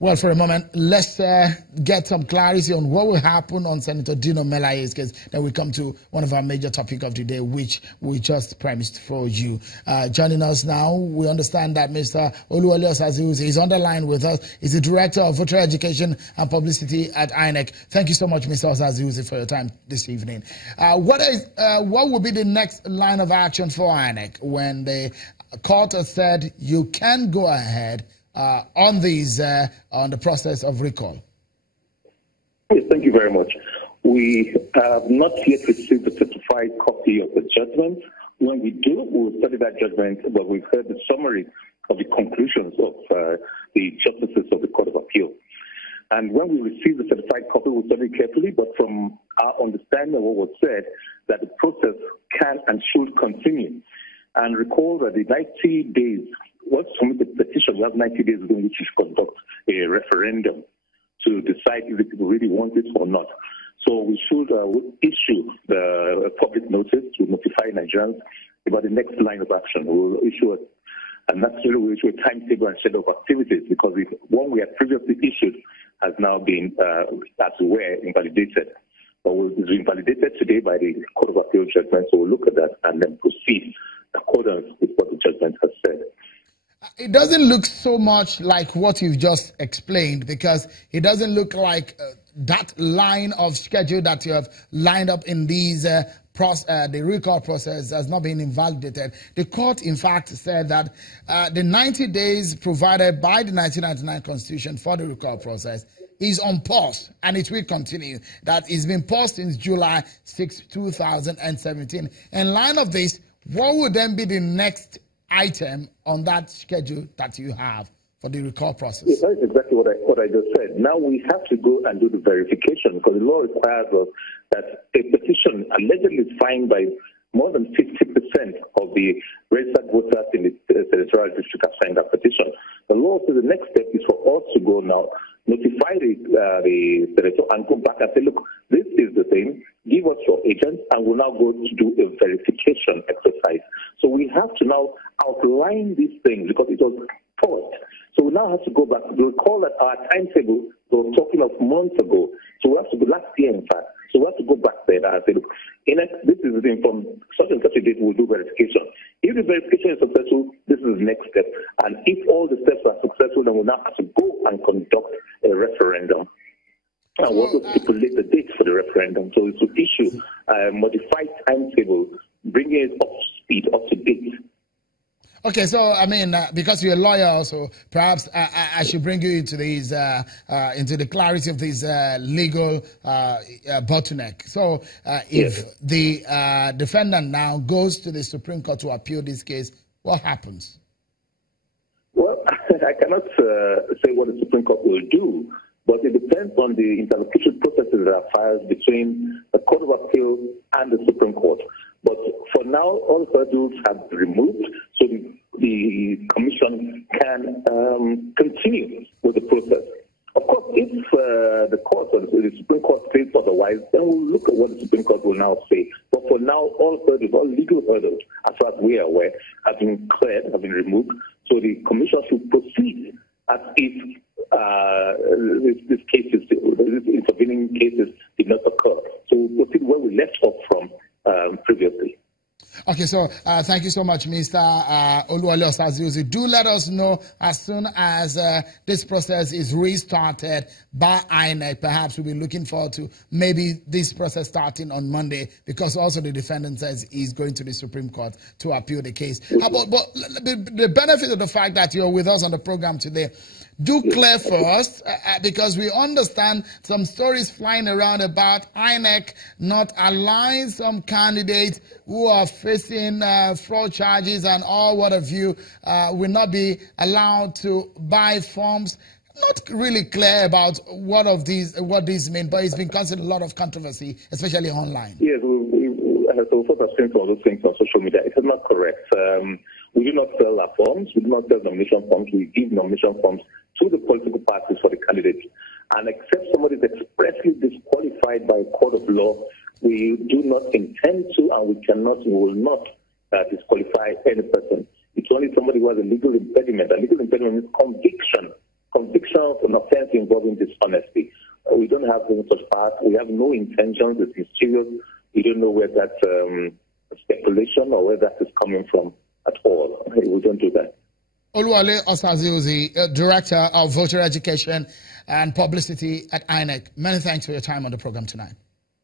Well, for a moment, let's get some clarity on what will happen on Senator Dino Melaye's case. Then we come to one of our major topics of the day, which we just premised for you. Joining us now, we understand that Mr. Oluwole Osazuzi is on the line with us. He's the Director of Voter Education and Publicity at INEC. Thank you so much, Mr. Osazuzi, for your time this evening. What will be the next line of action for INEC when the court has said you can go ahead on the process of recall? Yes, thank you very much. We have not yet received the certified copy of the judgment. When we do, we'll study that judgment, but we've heard the summary of the conclusions of the justices of the Court of Appeal. And when we receive the certified copy, we'll study it carefully, but from our understanding of what was said, that the process can and should continue. And recall that the 90 days, once you submit the petition, we have 90 days within which you should conduct a referendum to decide if the people really want it or not. So we should issue the public notice to notify Nigerians about the next line of action. We'll issue we'll issue a timetable and schedule of activities, because the one we had previously issued has now been, as we were, invalidated. But it's been validated today by the Court of Appeal judgment, so we'll look at that and then proceed in accordance with what the judgment has said. It doesn't look so much like what you've just explained, because it doesn't look like that line of schedule that you have lined up in these the recall process has not been invalidated. The court, in fact, said that the 90 days provided by the 1999 Constitution for the recall process is on pause, and it will continue. That it's been paused since July 6, 2017. In line of this, what would then be the next item on that schedule that you have for the recall process? Yes, that is exactly what I just said. Now we have to go and do the verification, because the law requires us that a petition allegedly signed by more than 50% of the registered voters in the senatorial district have signed that petition. The law says the next step is for us to go now, notify the senator and go back and say, look, this is the thing, give us your agent, and we'll now go to do a verification exercise. So we have to now outline these things, because it was paused. So we now have to go back. You recall that our timetable, we were talking of months ago. So we have to go last year, in fact. So we have to go back there and say, look, this is the thing, from such and such a date we'll do verification. If the verification is successful, this is the next step. And if all the steps are successful, then we'll now have to go and conduct a referendum. And we'll also stipulate the date for the referendum. So it's to issue a modified timetable, bringing it up to speed, up to date. Okay, so I mean, because you're a lawyer, also perhaps I should bring you into these, into the clarity of this legal bottleneck. So, if the defendant now goes to the Supreme Court to appeal this case, what happens? Well, I cannot say what the Supreme Court will do, but it depends on the interlocutory processes that are filed between the Court of Appeal and the Supreme Court. But for now, all hurdles have been removed, so the Commission can continue with the process. Of course, if the court or the Supreme Court says otherwise, then we'll look at what the Supreme Court will now say. But for now, all hurdles, all legal hurdles, as far as we are aware, have been cleared, have been removed. So the Commission should proceed as if this intervening cases did not occur. So we'll proceed where we left off from previously. Okay, so thank you so much, Mr. Oluwole Osazuzi. Do let us know as soon as this process is restarted by INEC. Perhaps we'll be looking forward to maybe this process starting on Monday, because also the defendant says he's going to the Supreme Court to appeal the case. But the benefit of the fact that you're with us on the program today, do clear for us, because we understand some stories flying around about INEC not allowing some candidates who are facing fraud charges and all what have you will not be allowed to buy forms. Not really clear about what these mean, but it's been causing a lot of controversy, especially online. Yes, we have seen all those things on social media. It is not correct. We do not sell our forms. We do not sell nomination forms. We give nomination forms to the political parties for the candidates. And except somebody is expressly disqualified by a court of law, we do not intend to, and we will not disqualify any person. It's only somebody who has a legal impediment. A legal impediment is conviction an offense involving dishonesty. We don't have any such part. We have no intentions. It's mysterious. We don't know where that's speculation or where that is coming from at all. We don't do that. Oluwale Osazi-Uzie, Director of Voter Education and Publicity at INEC. Many thanks for your time on the program tonight.